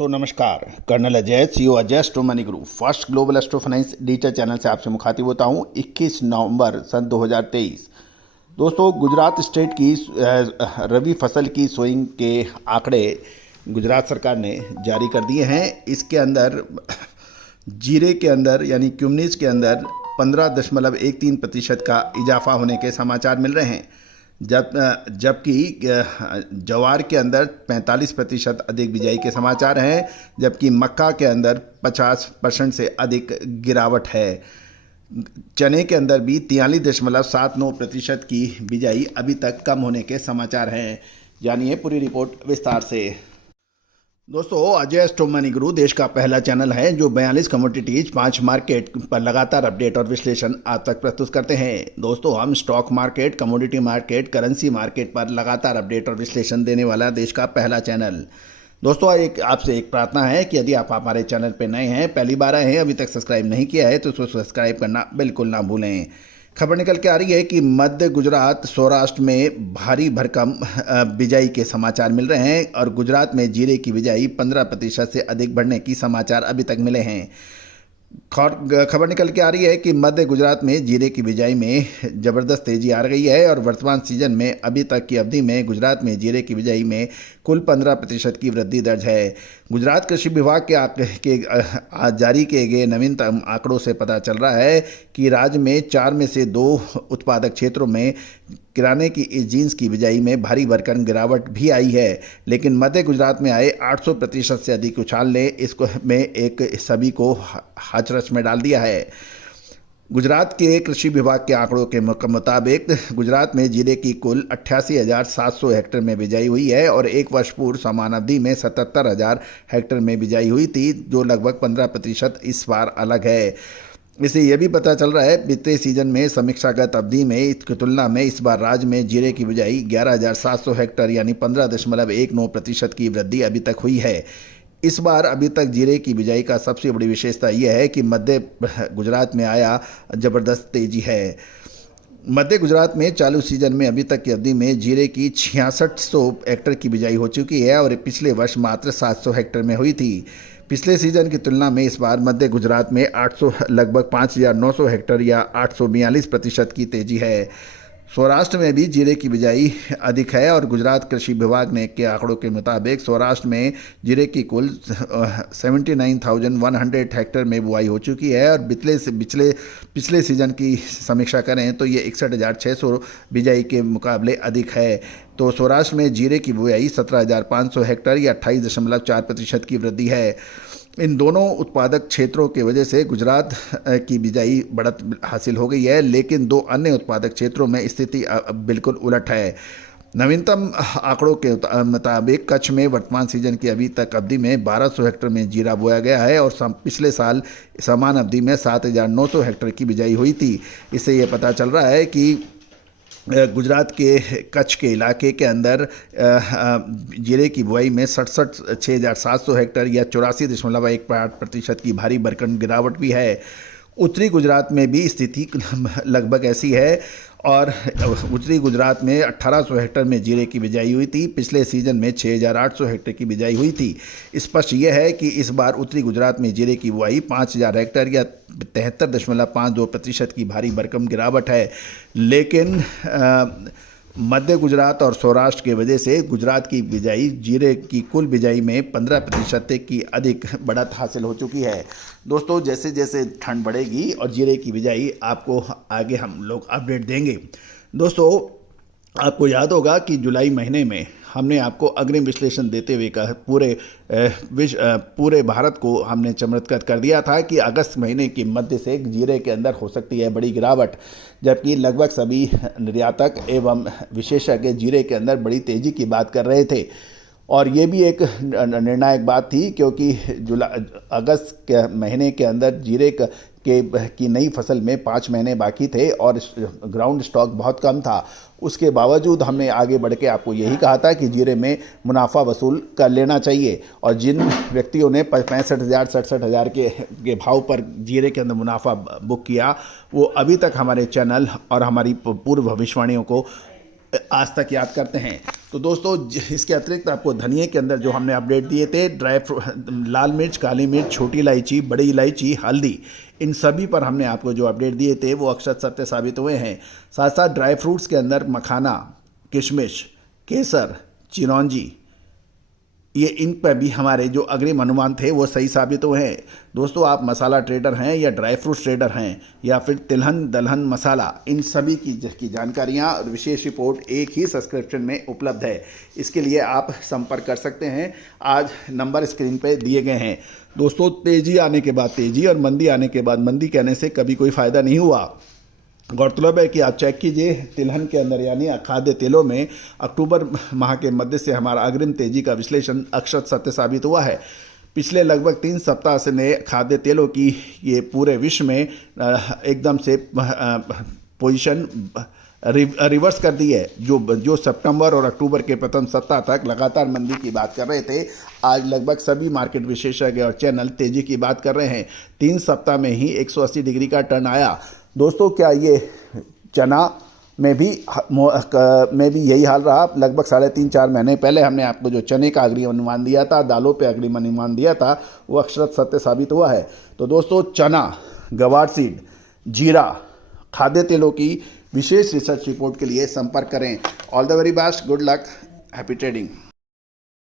दोस्तों नमस्कार। Colonel Ajay CEO Ajay astro money group first global astro finance digital channel से आपसे मुखातिब होता हूं। 21 नवंबर सन 2023। दोस्तों गुजरात स्टेट की रबी फसल की सोइंग के आंकड़े गुजरात सरकार ने जारी कर दिए हैं। इसके अंदर जीरे के अंदर यानी क्यूमनीस के अंदर 15.13% का इजाफा होने के समाचार मिल रहे हैं, जबकि ज्वार के अंदर 45% अधिक बिजाई के समाचार हैं, जबकि मक्का के अंदर 50% से अधिक गिरावट है। चने के अंदर भी 43.79% की बिजाई अभी तक कम होने के समाचार हैं। जानिए पूरी रिपोर्ट विस्तार से। दोस्तों अजय एस्ट्रो मनी गुरु देश का पहला चैनल है जो 42 कमोडिटीज 5 मार्केट पर लगातार अपडेट और विश्लेषण आप तक प्रस्तुत करते हैं। दोस्तों हम stock market, commodity market, currency market पर लगातार अपडेट और विश्लेषण देने वाला देश का पहला चैनल। दोस्तों आपसे एक प्रार्थना है कि यदि आप हमारे चैनल पर नए हैं, पहली बार आए हैं, अभी तक सब्सक्राइब नहीं किया है तो उसको सब्सक्राइब करना बिल्कुल ना भूलें। खबर निकल के आ रही है कि मध्य गुजरात, सौराष्ट्र में भारी भरकम बिजाई के समाचार मिल रहे हैं और गुजरात में जीरे की बिजाई 15% से अधिक बढ़ने की समाचार अभी तक मिले हैं। खबर निकल के आ रही है कि मध्य गुजरात में जीरे की बिजाई में ज़बरदस्त तेजी आ रही है और वर्तमान सीजन में अभी तक की अवधि में गुजरात में जीरे की बिजाई में कुल 15% की वृद्धि दर्ज है। गुजरात कृषि विभाग के आज जारी किए गए नवीनतम आंकड़ों से पता चल रहा है कि राज्य में 4 में से 2 उत्पादक क्षेत्रों में किराने की इस जीन्स की बिजाई में भारी भरकम गिरावट भी आई है, लेकिन मध्य गुजरात में आए 800% से अधिक उछाल ने इसको में एक सभी को हाचरस में डाल दिया है। गुजरात के कृषि विभाग के आंकड़ों के मुताबिक गुजरात में जीरे की कुल 88,700 हेक्टेयर में बिजाई हुई है और एक वर्ष पूर्व समान अवधि में 77,000 हेक्टेयर में बिजाई हुई थी, जो लगभग 15% इस बार अलग है। इससे यह भी पता चल रहा है बीते सीजन में समीक्षागत अवधि में इसकी तुलना में इस बार राज्य में जीरे की बिजाई 11,700 हेक्टेयर यानी 15.19% की वृद्धि अभी तक हुई है। इस बार अभी तक जीरे की बिजाई का सबसे बड़ी विशेषता यह है कि मध्य गुजरात में आया ज़बरदस्त तेजी है। मध्य गुजरात में चालू सीजन में अभी तक की अवधि में जीरे की 6600 हेक्टेयर की बिजाई हो चुकी है और पिछले वर्ष मात्र 700 हेक्टेयर में हुई थी। पिछले सीजन की तुलना में इस बार मध्य गुजरात में 800 लगभग 5,900 हेक्टेयर या 842% की तेजी है। सौराष्ट्र में भी जीरे की बिजाई अधिक है और गुजरात कृषि विभाग ने के आंकड़ों के मुताबिक सौराष्ट्र में जीरे की कुल 79,100 हेक्टेयर में बुआई हो चुकी है और पिछले सीजन की समीक्षा करें तो ये 61,600 बिजाई के मुकाबले अधिक है। तो सौराष्ट्र में जीरे की बुआई 17,500 हेक्टेयर या 28.4% की वृद्धि है। इन दोनों उत्पादक क्षेत्रों की वजह से गुजरात की बिजाई बढ़त हासिल हो गई है, लेकिन 2 अन्य उत्पादक क्षेत्रों में स्थिति बिल्कुल उलट है। नवीनतम आंकड़ों के मुताबिक कच्छ में वर्तमान सीजन की अभी तक अवधि में 1,200 हेक्टेयर में जीरा बोया गया है और पिछले साल समान अवधि में 7,900 हेक्टेयर की बिजाई हुई थी। इससे ये पता चल रहा है कि गुजरात के कच्छ के इलाके के अंदर जीरे की बुआई में 6,700 हेक्टेयर या 84.18% की भारी भरकम गिरावट भी है। उत्तरी गुजरात में भी स्थिति लगभग ऐसी है और उत्तरी गुजरात में 1,800 हेक्टेयर में जीरे की बिजाई हुई थी। पिछले सीजन में 6,800 हेक्टेयर की बिजाई हुई थी। स्पष्ट यह है कि इस बार उत्तरी गुजरात में जीरे की बुआई 5,000 हेक्टेयर या 73.52% की भारी भरकम गिरावट है, लेकिन मध्य गुजरात और सौराष्ट्र की वजह से गुजरात की बिजाई जीरे की कुल बिजाई में 15% की अधिक बढ़त हासिल हो चुकी है। दोस्तों जैसे जैसे ठंड बढ़ेगी और जीरे की बिजाई आपको आगे हम लोग अपडेट देंगे। दोस्तों आपको याद होगा कि जुलाई महीने में हमने आपको अग्रिम विश्लेषण देते हुए कहा पूरे भारत को हमने चमत्कृत कर दिया था कि अगस्त महीने के मध्य से जीरे के अंदर हो सकती है बड़ी गिरावट, जबकि लगभग सभी निर्यातक एवं विशेषज्ञ जीरे के अंदर बड़ी तेज़ी की बात कर रहे थे। और ये भी एक निर्णायक बात थी क्योंकि अगस्त के महीने के अंदर जीरे की नई फसल में 5 महीने बाकी थे और ग्राउंड स्टॉक बहुत कम था। उसके बावजूद हमने आगे बढ़ के आपको यही कहा था कि जीरे में मुनाफा वसूल कर लेना चाहिए और जिन व्यक्तियों ने 65,000 67,000 के भाव पर जीरे के अंदर मुनाफा बुक किया वो अभी तक हमारे चैनल और हमारी पूर्व भविष्यवाणियों को आज तक याद करते हैं। तो दोस्तों इसके अतिरिक्त आपको धनिए के अंदर जो हमने अपडेट दिए थे, लाल मिर्च, काली मिर्च, छोटी इलायची, बड़ी इलायची, हल्दी, इन सभी पर हमने आपको जो अपडेट दिए थे वो अक्षर सत्य साबित हुए हैं। साथ साथ ड्राई फ्रूट्स के अंदर मखाना, किशमिश, केसर, चिरौंजी, ये इन पर भी हमारे जो अग्रिम अनुमान थे वो सही साबित हुए हैं। दोस्तों आप मसाला ट्रेडर हैं या ड्राई फ्रूट ट्रेडर हैं या फिर तिलहन दलहन मसाला, इन सभी की जानकारियाँ और विशेष रिपोर्ट एक ही सब्सक्रिप्शन में उपलब्ध है। इसके लिए आप संपर्क कर सकते हैं, आज नंबर स्क्रीन पे दिए गए हैं। दोस्तों तेज़ी आने के बाद तेज़ी और मंदी आने के बाद मंदी कहने से कभी कोई फ़ायदा नहीं हुआ। गौरतलब है कि आप चेक कीजिए तिलहन के अंदर यानी खाद्य तेलों में अक्टूबर माह के मध्य से हमारा अग्रिम तेजी का विश्लेषण अक्षर सत्य साबित हुआ है। पिछले लगभग 3 सप्ताह से नए खाद्य तेलों की ये पूरे विश्व में एकदम से पोजीशन रिवर्स कर दी है। जो सितंबर और अक्टूबर के प्रथम सप्ताह तक लगातार मंदी की बात कर रहे थे, आज लगभग सभी मार्केट विशेषज्ञ और चैनल तेजी की बात कर रहे हैं। 3 सप्ताह में ही 180 डिग्री का टर्न आया। दोस्तों क्या ये चना में भी यही हाल रहा? लगभग 3.5-4 महीने पहले हमने आपको जो चने का अग्रिम अनुमान दिया था, दालों पे अग्रिम अनुमान दिया था, वो अक्षर सत्य साबित हुआ है। तो दोस्तों चना, गवार सीड, जीरा, खाद्य तेलों की विशेष रिसर्च रिपोर्ट के लिए संपर्क करें। All the very best, good luck, happy trading.